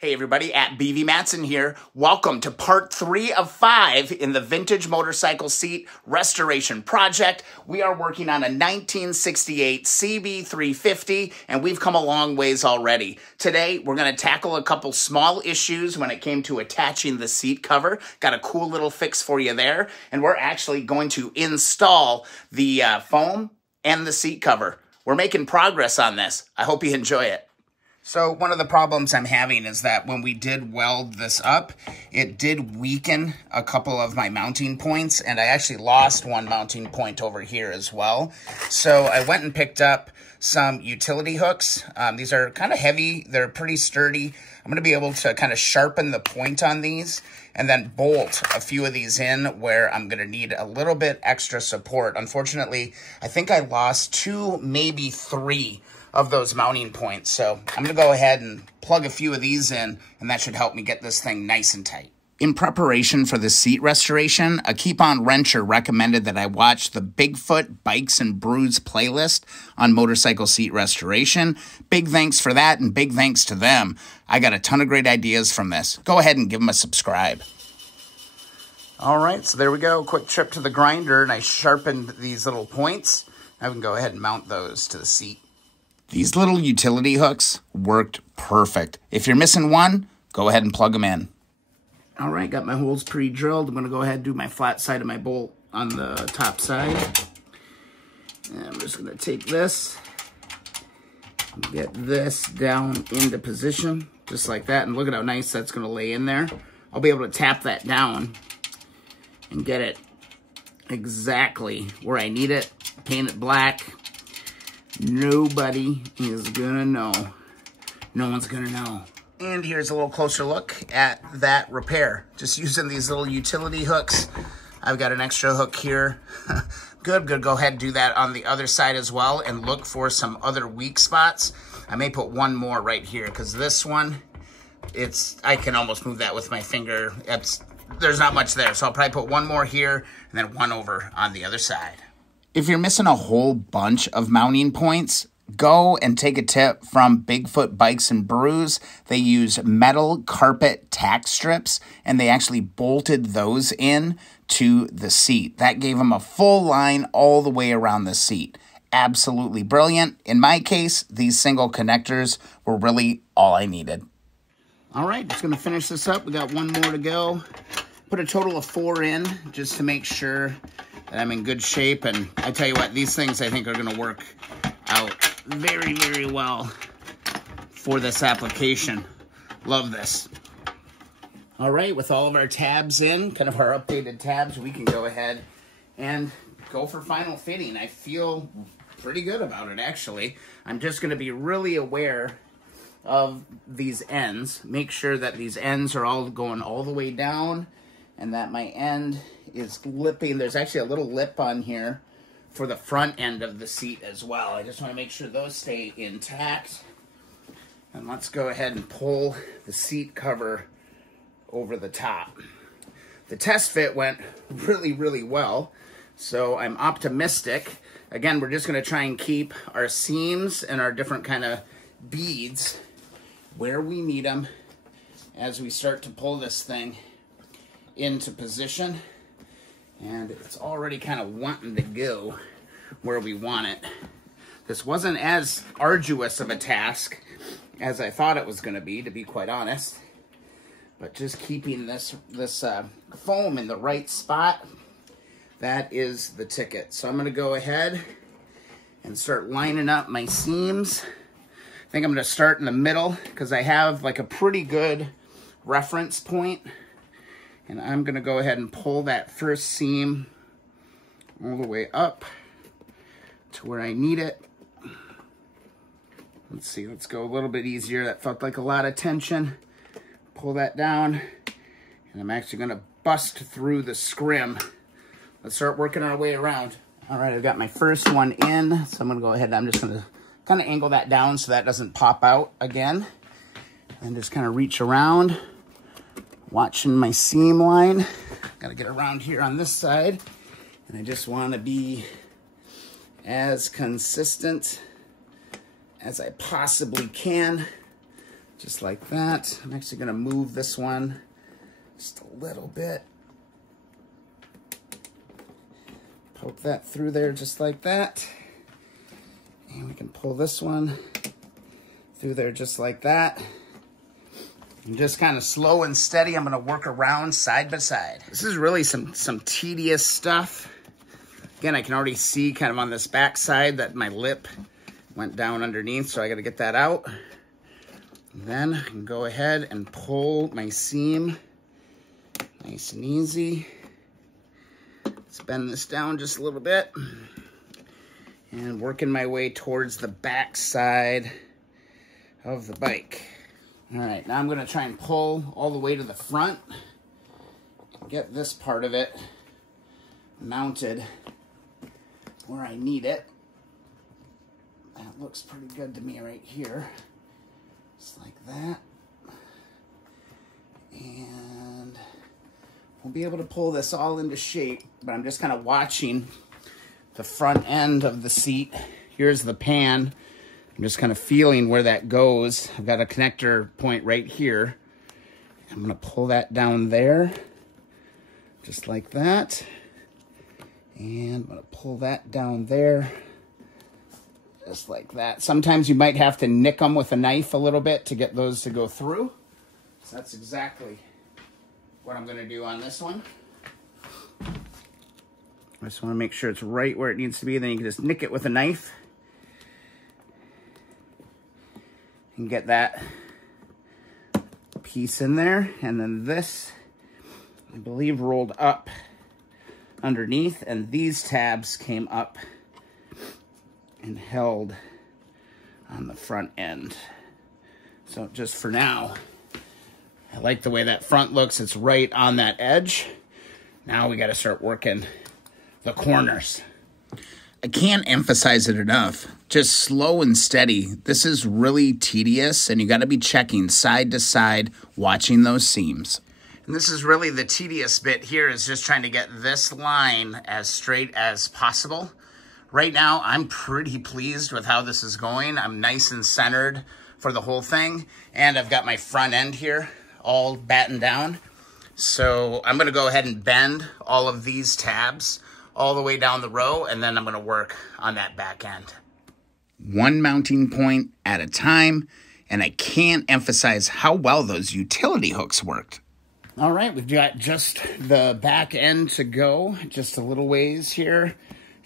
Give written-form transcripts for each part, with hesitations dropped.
Hey everybody, at BV Matson here. Welcome to part 3 of 5 in the vintage motorcycle seat restoration project. We are working on a 1968 CB350 and we've come a long ways already. Today, we're going to tackle a couple small issues when it came to attaching the seat cover. Got a cool little fix for you there. And we're actually going to install the foam and the seat cover. We're making progress on this. I hope you enjoy it. So one of the problems I'm having is that when we did weld this up, it did weaken a couple of my mounting points, and I actually lost one mounting point over here as well. So I went and picked up some utility hooks. These are kind of heavy. They're pretty sturdy. I'm going to be able to kind of sharpen the point on these and then bolt a few of these in where I'm going to need a little bit extra support. Unfortunately, I think I lost 2, maybe 3 of those mounting points. So I'm going to go ahead and plug a few of these in, and that should help me get this thing nice and tight. In preparation for the seat restoration, a keep-on wrencher recommended that I watch the Bigfoot Bikes and Brews playlist on motorcycle seat restoration. Big thanks for that, and big thanks to them. I got a ton of great ideas from this. Go ahead and give them a subscribe. All right, so there we go. Quick trip to the grinder, and I sharpened these little points. I can go ahead and mount those to the seat. These little utility hooks worked perfect. If you're missing one, go ahead and plug them in. All right, got my holes pre-drilled. I'm going to go ahead and do my flat side of my bolt on the top side. And I'm just going to take this and get this down into position, just like that. And look at how nice that's going to lay in there. I'll be able to tap that down and get it exactly where I need it, paint it black. Nobody is gonna know. No one's gonna know. And here's a little closer look at that repair. Just using these little utility hooks. I've got an extra hook here. Good, go ahead and do that on the other side as well and look for some other weak spots. I may put one more right here because this one, I can almost move that with my finger. There's not much there, so I'll probably put one more here and then one over on the other side. If you're missing a whole bunch of mounting points, go and take a tip from Bigfoot Bikes and Brews. They use metal carpet tack strips, and they actually bolted those in to the seat. That gave them a full line all the way around the seat. Absolutely brilliant. In my case, these single connectors were really all I needed. All right, just going to finish this up. We got one more to go. Put a total of 4 in just to make sure that I'm in good shape. And I tell you what, these things I think are going to work out very, very well for this application. Love this. All right, with all of our tabs in, kind of our updated tabs, we can go ahead and go for final fitting. I feel pretty good about it, actually. I'm just going to be really aware of these ends. Make sure that these ends are all going all the way down and that my end is lipping. There's actually a little lip on here for the front end of the seat as well. I just want to make sure those stay intact. And let's go ahead and pull the seat cover over the top. The test fit went really, really well, so I'm optimistic. Again, we're just going to try and keep our seams and our different kind of beads where we need them as we start to pull this thing into position. And it's already kind of wanting to go where we want it. This wasn't as arduous of a task as I thought it was going to be quite honest. But just keeping this foam in the right spot, that is the ticket. So I'm going to go ahead and start lining up my seams. I think I'm going to start in the middle because I have like a pretty good reference point. And I'm going to go ahead and pull that first seam all the way up to where I need it. Let's see, let's go a little bit easier. That felt like a lot of tension. Pull that down. And I'm actually going to bust through the scrim. Let's start working our way around. All right, I've got my first one in. So I'm going to go ahead and I'm just going to kind of angle that down so that doesn't pop out again. And just kind of reach around. Watching my seam line. Got to get around here on this side. And I just want to be as consistent as I possibly can just like that. I'm actually gonna move this one just a little bit. Poke that through there just like that. And we can pull this one through there just like that. And just kind of slow and steady, I'm gonna work around side by side. This is really some tedious stuff. Again, I can already see kind of on this back side that my lip went down underneath, so I gotta get that out. And then I can go ahead and pull my seam nice and easy. Let's bend this down just a little bit. And working my way towards the back side of the bike. All right, now I'm gonna try and pull all the way to the front. Get this part of it mounted where I need it. That looks pretty good to me right here. Just like that. And we'll be able to pull this all into shape, but I'm just kind of watching the front end of the seat. Here's the pan. I'm just kind of feeling where that goes. I've got a connector point right here. I'm gonna pull that down there, just like that. And I'm gonna pull that down there, just like that. Sometimes you might have to nick them with a knife a little bit to get those to go through. So that's exactly what I'm gonna do on this one. I just wanna make sure it's right where it needs to be. Then you can just nick it with a knife and get that piece in there. And then this, I believe, rolled up underneath, and these tabs came up and held on the front end. So just for now, I like the way that front looks. It's right on that edge. Now we got to start working the corners. I can't emphasize it enough. Just slow and steady. This is really tedious, and you got to be checking side to side, watching those seams. And this is really the tedious bit here, is just trying to get this line as straight as possible. Right now, I'm pretty pleased with how this is going. I'm nice and centered for the whole thing, and I've got my front end here all battened down. So I'm gonna go ahead and bend all of these tabs all the way down the row, and then I'm gonna work on that back end. One mounting point at a time, and I can't emphasize how well those utility hooks worked. All right, we've got just the back end to go, just a little ways here.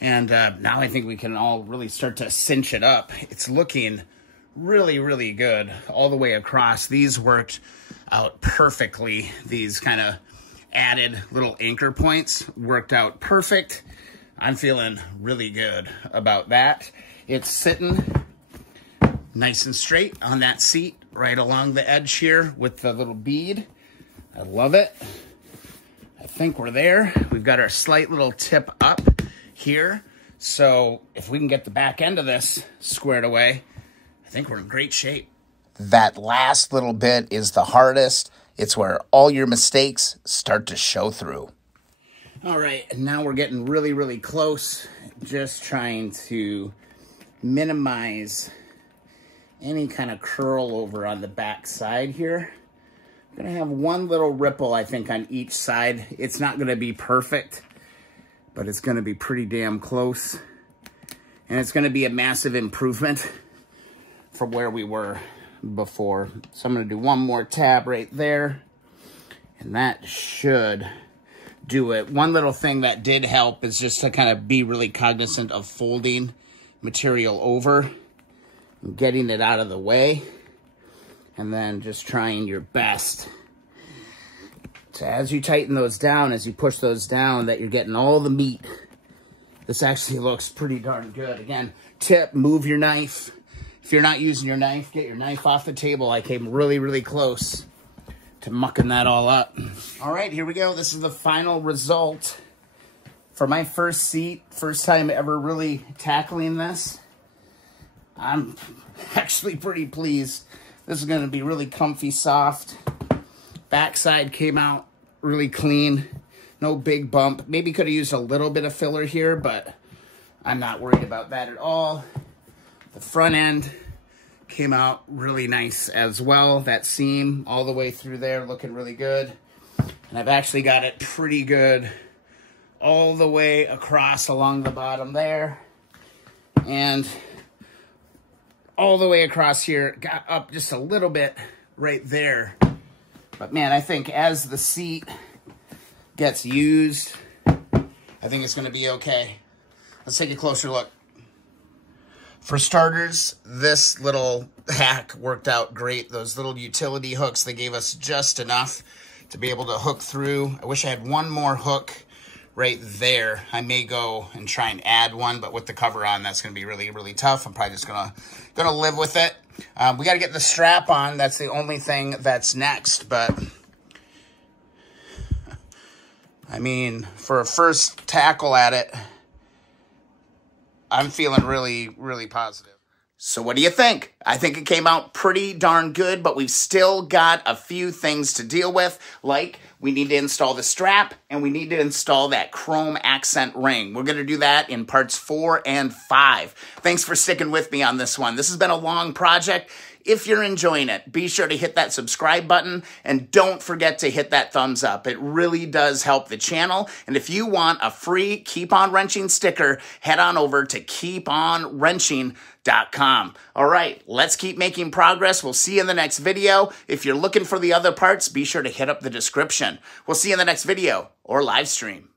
And now I think we can all really start to cinch it up. It's looking really, really good all the way across. These worked out perfectly. These kind of added little anchor points worked out perfect. I'm feeling really good about that. It's sitting nice and straight on that seat right along the edge here with the little bead. I love it. I think we're there. We've got our slight little tip up here. So if we can get the back end of this squared away, I think we're in great shape. That last little bit is the hardest. It's where all your mistakes start to show through. All right, and now we're getting really, really close. Just trying to minimize any kind of curl over on the back side here. I'm gonna have one little ripple, I think, on each side. It's not gonna be perfect, but it's gonna be pretty damn close. And it's gonna be a massive improvement from where we were before. So I'm gonna do one more tab right there, and that should do it. One little thing that did help is just to kind of be really cognizant of folding material over and getting it out of the way. And then just trying your best to, as you tighten those down, as you push those down, that you're getting all the meat. This actually looks pretty darn good. Again, tip, move your knife. If you're not using your knife, get your knife off the table. I came really, really close to mucking that all up. All right, here we go. This is the final result for my first seat. First time ever really tackling this. I'm actually pretty pleased. This is gonna be really comfy, soft. Backside came out really clean. No big bump. Maybe could have used a little bit of filler here, but I'm not worried about that at all. The front end came out really nice as well. That seam all the way through there looking really good. And I've actually got it pretty good all the way across along the bottom there. And all the way across here, got up just a little bit right there. But man, I think as the seat gets used, I think it's gonna be okay. Let's take a closer look. For starters, this little hack worked out great. Those little utility hooks, they gave us just enough to be able to hook through. I wish I had one more hook right there. I may go and try and add one, but with the cover on, that's gonna be really, really tough. I'm probably just gonna live with it. We gotta get the strap on. That's the only thing that's next, but I mean, for a first tackle at it, I'm feeling really, really positive. So what do you think? I think it came out pretty darn good, but we've still got a few things to deal with, like we need to install the strap and we need to install that chrome accent ring. We're going to do that in parts 4 and 5. Thanks for sticking with me on this one. This has been a long project. If you're enjoying it, be sure to hit that subscribe button and don't forget to hit that thumbs up. It really does help the channel. And if you want a free Keep On Wrenching sticker, head on over to keeponwrenching.com. All right, let's keep making progress. We'll see you in the next video. If you're looking for the other parts, be sure to hit up the description. We'll see you in the next video or live stream.